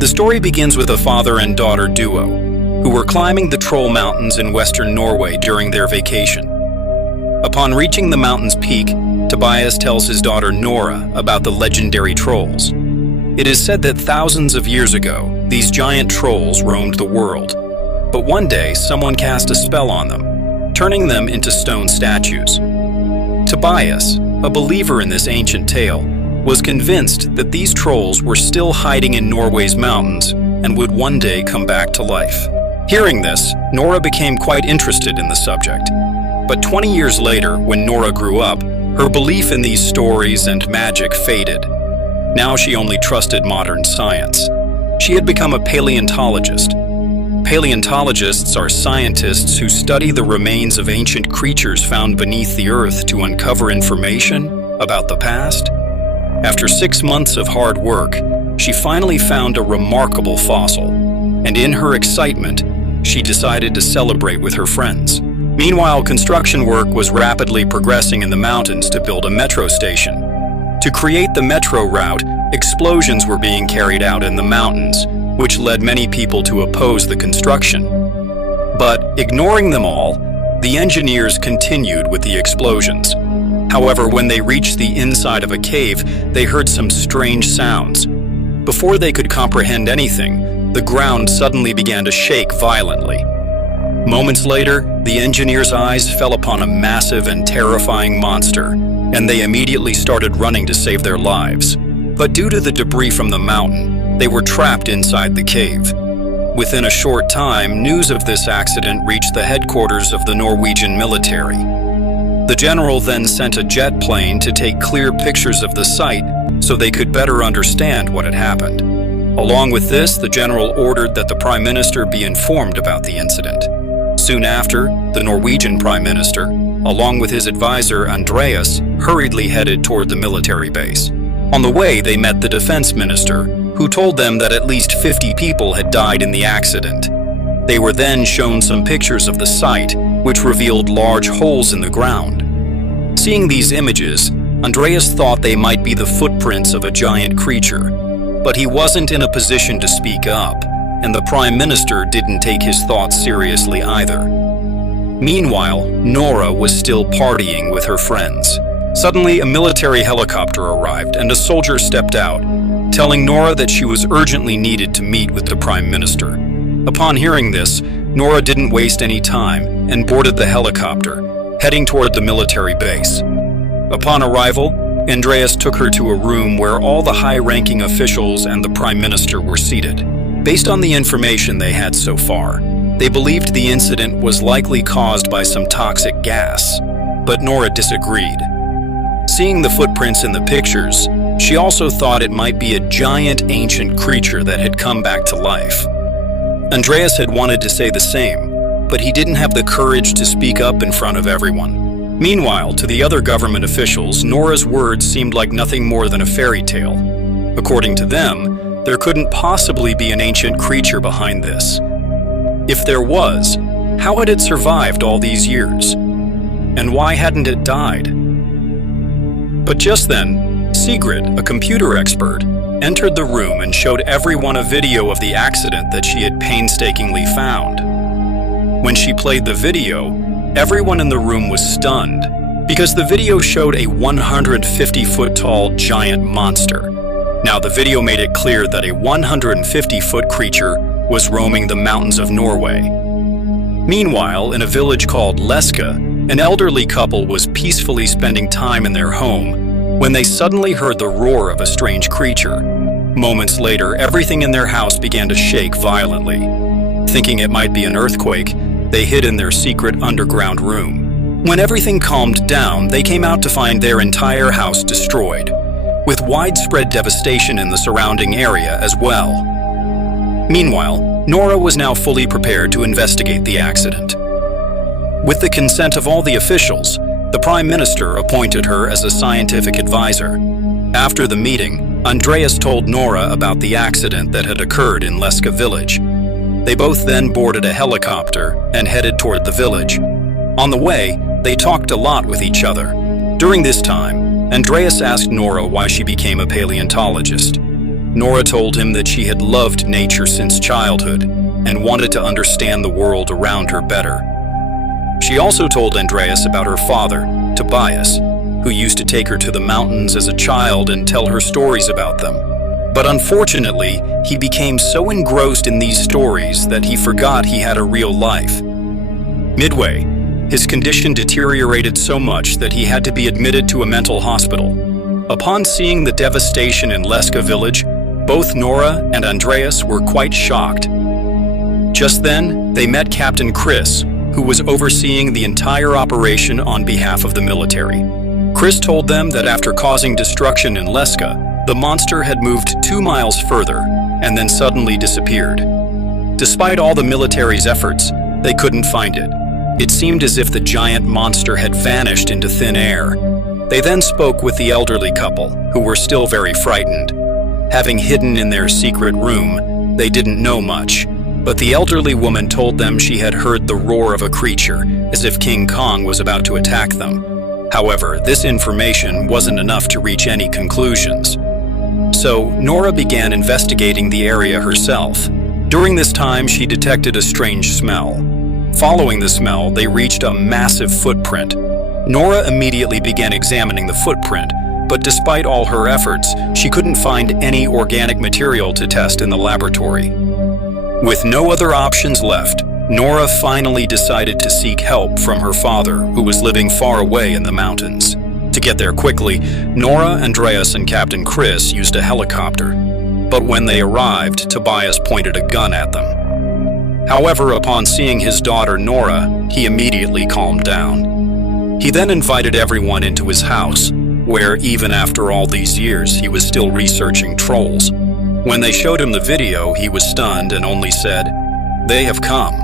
The story begins with a father and daughter duo who were climbing the Troll Mountains in western Norway during their vacation. Upon reaching the mountain's peak, Tobias tells his daughter Nora about the legendary trolls. It is said that thousands of years ago, these giant trolls roamed the world. But one day, someone cast a spell on them, turning them into stone statues. Tobias, a believer in this ancient tale, was convinced that these trolls were still hiding in Norway's mountains and would one day come back to life. Hearing this, Nora became quite interested in the subject. But 20 years later, when Nora grew up, her belief in these stories and magic faded. Now she only trusted modern science. She had become a paleontologist. Paleontologists are scientists who study the remains of ancient creatures found beneath the earth to uncover information about the past. After 6 months of hard work, she finally found a remarkable fossil, and in her excitement, she decided to celebrate with her friends. Meanwhile, construction work was rapidly progressing in the mountains to build a metro station. To create the metro route, explosions were being carried out in the mountains, which led many people to oppose the construction. But ignoring them all, the engineers continued with the explosions. However, when they reached the inside of a cave, they heard some strange sounds. Before they could comprehend anything, the ground suddenly began to shake violently. Moments later, the engineers' eyes fell upon a massive and terrifying monster, and they immediately started running to save their lives. But due to the debris from the mountain, they were trapped inside the cave. Within a short time, news of this accident reached the headquarters of the Norwegian military. The general then sent a jet plane to take clear pictures of the site so they could better understand what had happened. Along with this, the general ordered that the Prime Minister be informed about the incident. Soon after, the Norwegian Prime Minister, along with his advisor Andreas, hurriedly headed toward the military base. On the way, they met the defense minister, who told them that at least 50 people had died in the accident. They were then shown some pictures of the site, which revealed large holes in the ground. Seeing these images, Andreas thought they might be the footprints of a giant creature, but he wasn't in a position to speak up, and the Prime Minister didn't take his thoughts seriously either. Meanwhile, Nora was still partying with her friends. Suddenly, a military helicopter arrived and a soldier stepped out, telling Nora that she was urgently needed to meet with the Prime Minister. Upon hearing this, Nora didn't waste any time and boarded the helicopter, heading toward the military base. Upon arrival, Andreas took her to a room where all the high-ranking officials and the Prime Minister were seated. Based on the information they had so far, they believed the incident was likely caused by some toxic gas, but Nora disagreed. Seeing the footprints in the pictures, she also thought it might be a giant ancient creature that had come back to life. Andreas had wanted to say the same, but he didn't have the courage to speak up in front of everyone. Meanwhile, to the other government officials, Nora's words seemed like nothing more than a fairy tale. According to them, there couldn't possibly be an ancient creature behind this. If there was, how had it survived all these years? And why hadn't it died? But just then, Sigrid, a computer expert, entered the room and showed everyone a video of the accident that she had painstakingly found. When she played the video, everyone in the room was stunned because the video showed a 150-foot-tall giant monster. Now, the video made it clear that a 150-foot creature was roaming the mountains of Norway. Meanwhile, in a village called Leska, an elderly couple was peacefully spending time in their home when they suddenly heard the roar of a strange creature. Moments later, everything in their house began to shake violently. Thinking it might be an earthquake, they hid in their secret underground room. When everything calmed down, they came out to find their entire house destroyed, with widespread devastation in the surrounding area as well. Meanwhile, Nora was now fully prepared to investigate the accident. With the consent of all the officials, the Prime Minister appointed her as a scientific advisor. After the meeting, Andreas told Nora about the accident that had occurred in Leska village. They both then boarded a helicopter and headed toward the village. On the way, they talked a lot with each other. During this time, Andreas asked Nora why she became a paleontologist. Nora told him that she had loved nature since childhood and wanted to understand the world around her better. She also told Andreas about her father, Tobias, who used to take her to the mountains as a child and tell her stories about them. But unfortunately, he became so engrossed in these stories that he forgot he had a real life. Midway, his condition deteriorated so much that he had to be admitted to a mental hospital. Upon seeing the devastation in Leska village, both Nora and Andreas were quite shocked. Just then, they met Captain Chris, who was overseeing the entire operation on behalf of the military. Chris told them that after causing destruction in Leska, the monster had moved 2 miles further and then suddenly disappeared. Despite all the military's efforts, they couldn't find it. It seemed as if the giant monster had vanished into thin air. They then spoke with the elderly couple, who were still very frightened. Having hidden in their secret room, they didn't know much, but the elderly woman told them she had heard the roar of a creature, as if King Kong was about to attack them. However, this information wasn't enough to reach any conclusions. So, Nora began investigating the area herself. During this time, she detected a strange smell. Following the smell, they reached a massive footprint. Nora immediately began examining the footprint, but despite all her efforts, she couldn't find any organic material to test in the laboratory. With no other options left, Nora finally decided to seek help from her father, who was living far away in the mountains. To get there quickly, Nora, Andreas, and Captain Chris used a helicopter. But when they arrived, Tobias pointed a gun at them. However, upon seeing his daughter Nora, he immediately calmed down. He then invited everyone into his house, where even after all these years, he was still researching trolls. When they showed him the video, he was stunned and only said, "They have come."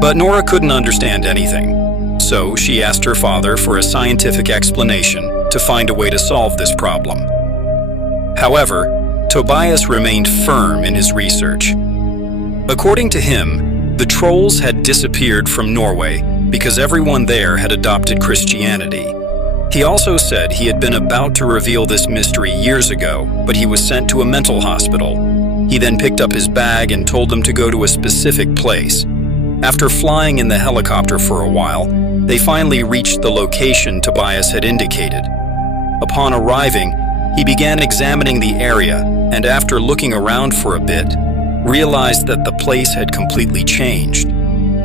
But Nora couldn't understand anything. So she asked her father for a scientific explanation to find a way to solve this problem. However, Tobias remained firm in his research. According to him, the trolls had disappeared from Norway because everyone there had adopted Christianity. He also said he had been about to reveal this mystery years ago, but he was sent to a mental hospital. He then picked up his bag and told them to go to a specific place. After flying in the helicopter for a while, they finally reached the location Tobias had indicated. Upon arriving, he began examining the area, and after looking around for a bit, realized that the place had completely changed.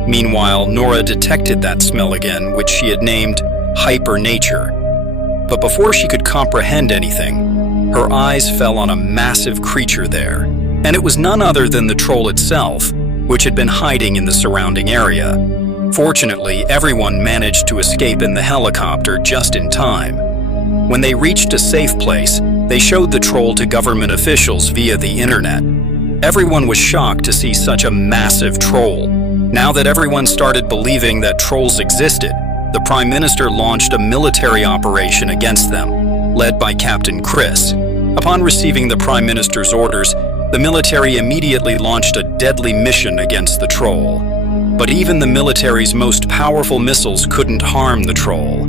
Meanwhile, Nora detected that smell again, which she had named hyper-nature. But before she could comprehend anything, her eyes fell on a massive creature there, and it was none other than the troll itself, which had been hiding in the surrounding area. Fortunately, everyone managed to escape in the helicopter just in time. When they reached a safe place, they showed the troll to government officials via the internet. Everyone was shocked to see such a massive troll. Now that everyone started believing that trolls existed, the Prime Minister launched a military operation against them, led by Captain Chris. Upon receiving the Prime Minister's orders, the military immediately launched a deadly mission against the troll. But even the military's most powerful missiles couldn't harm the troll.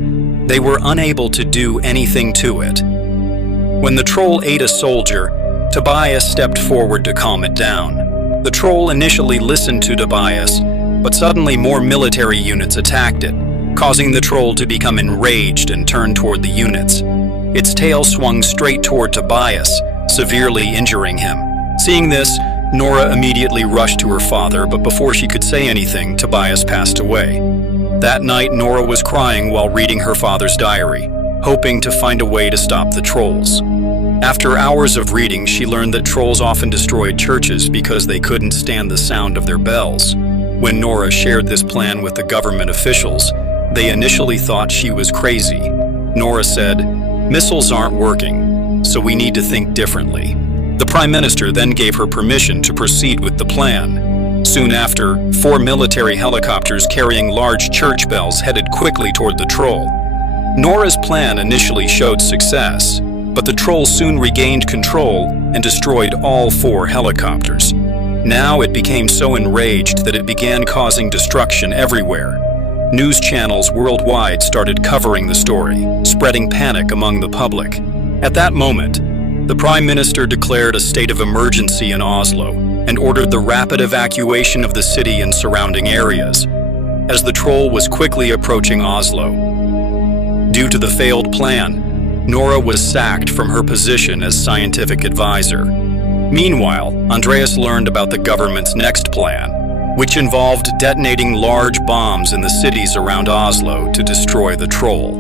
They were unable to do anything to it. When the troll ate a soldier, Tobias stepped forward to calm it down. The troll initially listened to Tobias, but suddenly more military units attacked it, causing the troll to become enraged and turn toward the units. Its tail swung straight toward Tobias, severely injuring him. Seeing this, Nora immediately rushed to her father, but before she could say anything, Tobias passed away. That night, Nora was crying while reading her father's diary, hoping to find a way to stop the trolls. After hours of reading, she learned that trolls often destroyed churches because they couldn't stand the sound of their bells. When Nora shared this plan with the government officials, they initially thought she was crazy. Nora said, "Missiles aren't working, so we need to think differently." The Prime Minister then gave her permission to proceed with the plan. Soon after, 4 military helicopters carrying large church bells headed quickly toward the troll. Nora's plan initially showed success, but the troll soon regained control and destroyed all 4 helicopters. Now it became so enraged that it began causing destruction everywhere. News channels worldwide started covering the story, spreading panic among the public. At that moment, The Prime Minister declared a state of emergency in Oslo and ordered the rapid evacuation of the city and surrounding areas, as the troll was quickly approaching Oslo. Due to the failed plan, Nora was sacked from her position as scientific advisor. Meanwhile, Andreas learned about the government's next plan, which involved detonating large bombs in the cities around Oslo to destroy the troll.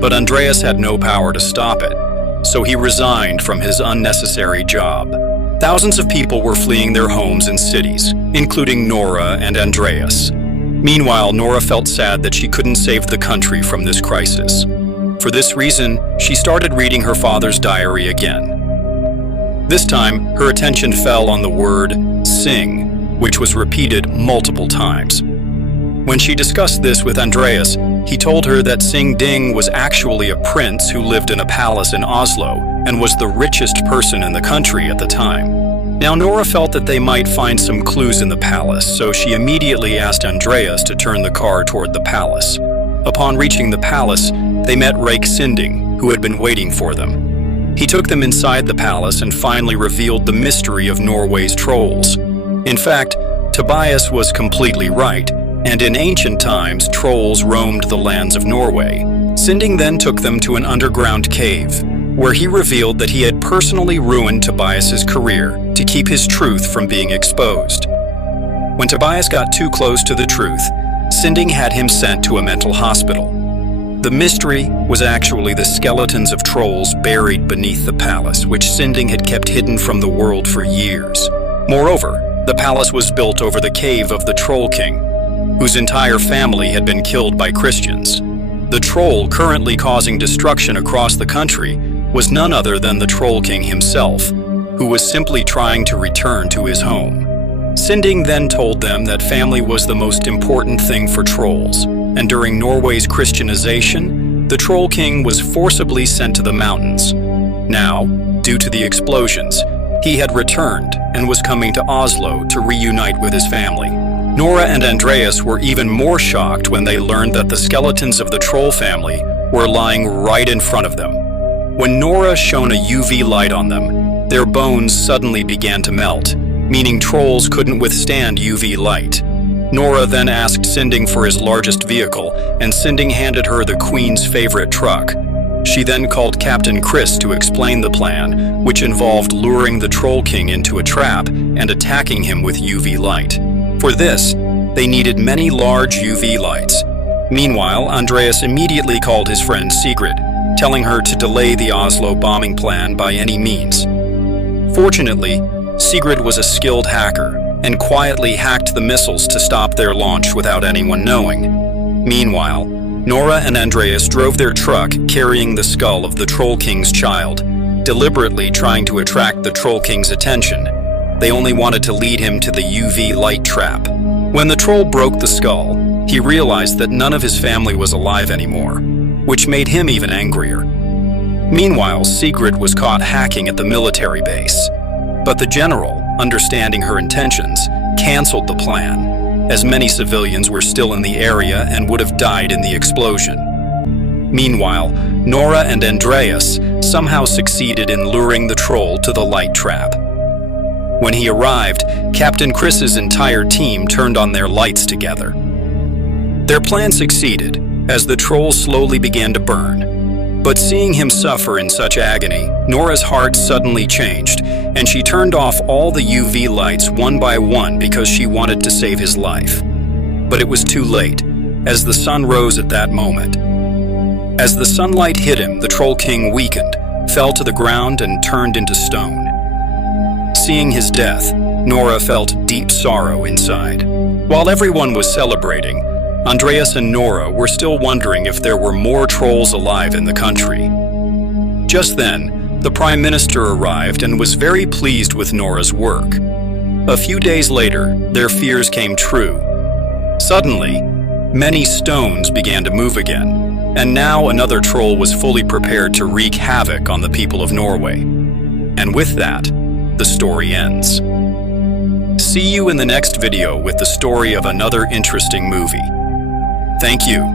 But Andreas had no power to stop it, so he resigned from his unnecessary job. Thousands of people were fleeing their homes and cities, including Nora and Andreas. Meanwhile, Nora felt sad that she couldn't save the country from this crisis. For this reason, she started reading her father's diary again. This time, her attention fell on the word sing, which was repeated multiple times. When she discussed this with Andreas, he told her that Sing Ding was actually a prince who lived in a palace in Oslo and was the richest person in the country at the time. Now, Nora felt that they might find some clues in the palace, so she immediately asked Andreas to turn the car toward the palace. Upon reaching the palace, they met Rake Sinding, who had been waiting for them. He took them inside the palace and finally revealed the mystery of Norway's trolls. In fact, Tobias was completely right, and in ancient times, trolls roamed the lands of Norway. Sinding then took them to an underground cave, where he revealed that he had personally ruined Tobias's career to keep his truth from being exposed. When Tobias got too close to the truth, Sinding had him sent to a mental hospital. The mystery was actually the skeletons of trolls buried beneath the palace, which Sinding had kept hidden from the world for years. Moreover, the palace was built over the cave of the Troll King, whose entire family had been killed by Christians. The troll currently causing destruction across the country was none other than the Troll King himself, who was simply trying to return to his home. Sinding then told them that family was the most important thing for trolls, and during Norway's Christianization, the Troll King was forcibly sent to the mountains. Now, due to the explosions, he had returned and was coming to Oslo to reunite with his family. Nora and Andreas were even more shocked when they learned that the skeletons of the troll family were lying right in front of them. When Nora shone a UV light on them, their bones suddenly began to melt, meaning trolls couldn't withstand UV light. Nora then asked Sinding for his largest vehicle, and Sinding handed her the Queen's favorite truck. She then called Captain Chris to explain the plan, which involved luring the Troll King into a trap and attacking him with UV light. For this, they needed many large UV lights. Meanwhile, Andreas immediately called his friend Sigrid, telling her to delay the Oslo bombing plan by any means. Fortunately, Sigrid was a skilled hacker and quietly hacked the missiles to stop their launch without anyone knowing. Meanwhile, Nora and Andreas drove their truck carrying the skull of the Troll King's child, deliberately trying to attract the Troll King's attention. They only wanted to lead him to the UV light trap. When the troll broke the skull, he realized that none of his family was alive anymore, which made him even angrier. Meanwhile, Sigrid was caught hacking at the military base. But the general, understanding her intentions, canceled the plan, as many civilians were still in the area and would have died in the explosion. Meanwhile, Nora and Andreas somehow succeeded in luring the troll to the light trap. When he arrived, Captain Chris's entire team turned on their lights together. Their plan succeeded, as the troll slowly began to burn. But seeing him suffer in such agony, Nora's heart suddenly changed, and she turned off all the UV lights one by one because she wanted to save his life. But it was too late, as the sun rose at that moment. As the sunlight hit him, the Troll King weakened, fell to the ground, and turned into stone. Seeing his death, Nora felt deep sorrow inside. While everyone was celebrating, Andreas and Nora were still wondering if there were more trolls alive in the country. Just then, the Prime Minister arrived and was very pleased with Nora's work. A few days later, their fears came true. Suddenly, many stones began to move again, and now another troll was fully prepared to wreak havoc on the people of Norway. And with that, the story ends. See you in the next video with the story of another interesting movie. Thank you.